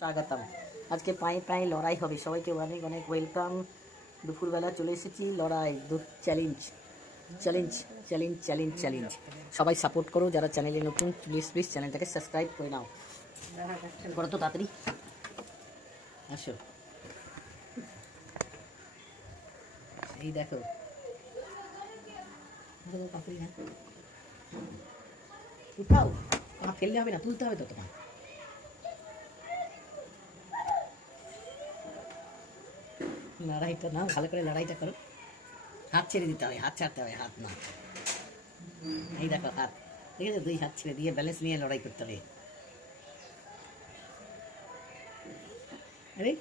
স্বাগতম। আজকে পায়ে পায়ে লড়াই হবে, সবাইকে অনেক অনেক ওয়েলকাম। দুপুরবেলা চলে এসেছি, লড়াই challenge challenge challenge challenge challenge. সবাই সাপোর্ট করো, যারা চ্যানেলে নতুন প্লিজ প্লিজ চ্যানেলটাকে সাবস্ক্রাইব করে নাও। করো তো তাড়াতাড়ি, আসো। এই দেখো উঠাও, আমার ফেললে হবে না, তুলতে হবে তো তোমার। লড়াইটা না, ভালো করে লড়াইটা করো। হাত ছেড়ে দিতে হবে, হাত ছাড়তে হবে, হাত না। এই দেখো হাত, ঠিক আছে, দুই হাত ছেড়ে দিয়ে ব্যালেন্স নিয়ে লড়াই করতে হবে। আরে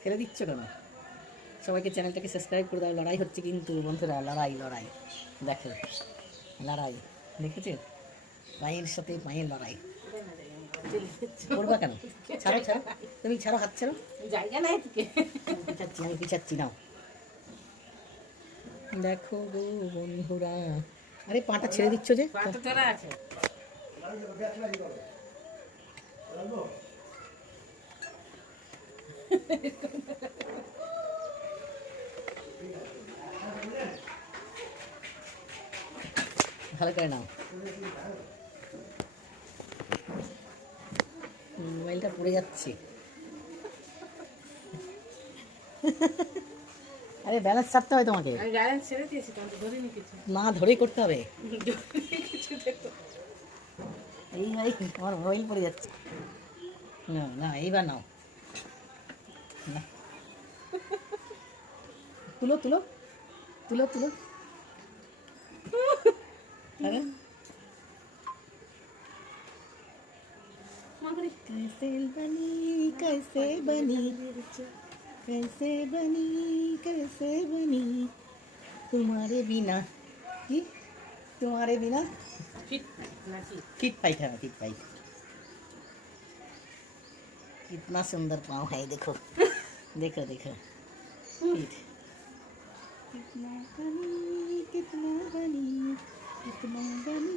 ফেলে দিচ্ছ কেন? সবাইকে চ্যানেলটাকে সাবস্ক্রাইব করে দাও। লড়াই হচ্ছে কিন্তু বন্ধুরা, লড়াই লড়াই। দেখো লড়াই, দেখেছো? পায়ের সাথে পায়ের লড়াই করবা কেন? ছাড়ো ছাড়ো, তুমি ছাড়ো, হাত ছাড়ো। জায়গা নাই পিছাচ্ছি, আমি পিছাচ্ছি, নাও। দেখো গো বন্ধুরা, আরে পাটা ছেড়ে দিচ্ছ যে। আছে ভালো করে নাও। মোবাইলটা পড়ে যাচ্ছে। আরে ব্যালেন্স ছাড়তে হয় তোমাকে। আমি ব্যালেন্স ছেড়ে দিয়েছি, কিন্তু ধরিনি কিছু। না ধরেই করতে হবে। কিছু দেখো, এই ভাই আমার মোবাইল পড়ে যাচ্ছে। না না, এইবার নাও। না। তুলো তুলো তুলো তুলো। আরে कैसे बनी कैसे बनी कैसे बनी कैसे बनी तुम्हारे बिना, की तुम्हारे बिना। ফিট নাকি? फिट फाइट है, फिट फाइट। कितना सुंदर पाँव है, देखो देखो देखो। फिट कितना बनी कितना बनी कितना बनी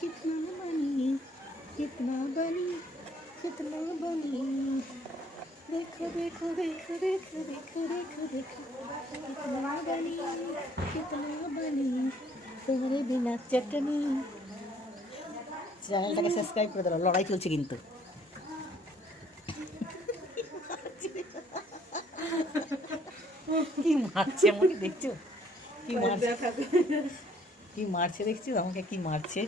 कितना बनी कितना बनी कितना बनी। देखो देखो देखो देखो देखो देखो देखो कितना बनी कितना बनी तुम्हारे बिना चटनी। চ্যানেলটাকে সাবস্ক্রাইব করে দাও। লড়াই চলছে কিন্তু। কি মারছে আমাকে, দেখছো? কি মারছে, কি মারছে দেখছো আমাকে, কি মারছে,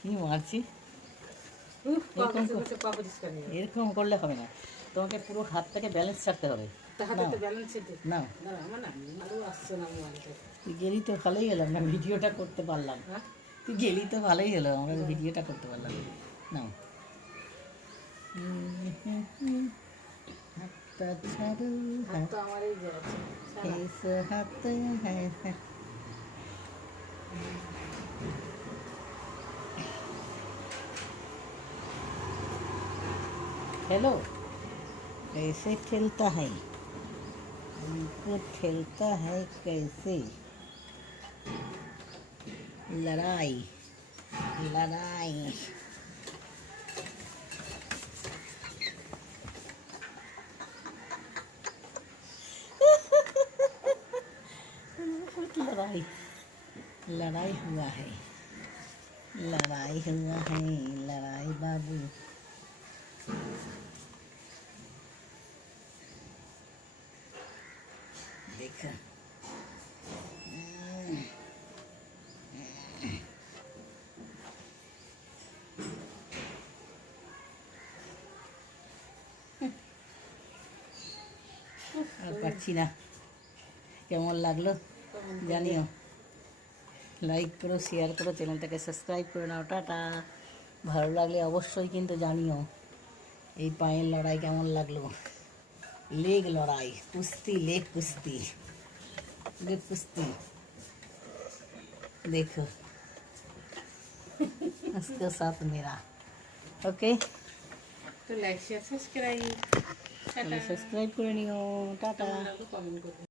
কি মারছে। এরকম করলে হবে না, তোমাকে পুরো হাতটাকে ব্যালেন্স ছাড়তে হবে। না তুই গেলি তো ভালোই হলো, আমরা ভিডিওটা করতে পারলাম। তুই গেলি তো ভালোই হলো, আমরা ভিডিওটা করতে পারলাম। নাও, হাতটা ছাড়ো, হাত হাত হ্যাঁ। हेलो, कैसे खेलता है, इनको खेलता है कैसे। लड़ाई लड़ाई। लड़ाई लड़ाई हुआ है, लड़ाई हुआ है, लड़ाई बाबू। देखा আর পারছি না। কেমন লাগলো জানিও, লাইক করো, শেয়ার করো, চ্যানেলটাকে সাবস্ক্রাইব করে নাও। টাটা। ভালো লাগলে অবশ্যই কিন্তু জানিও এই পায়ের লড়াই কেমন লাগলো। लेग लड़ाई, कुश्ती, लेग कुश्ती, लेग कुश्ती। देखो उसके साथ मेरा। ओके, তো লাইক শেয়ার সাবস্ক্রাইব सब्सक्राइब করে নিও। টাটা। কমেন্ট করতে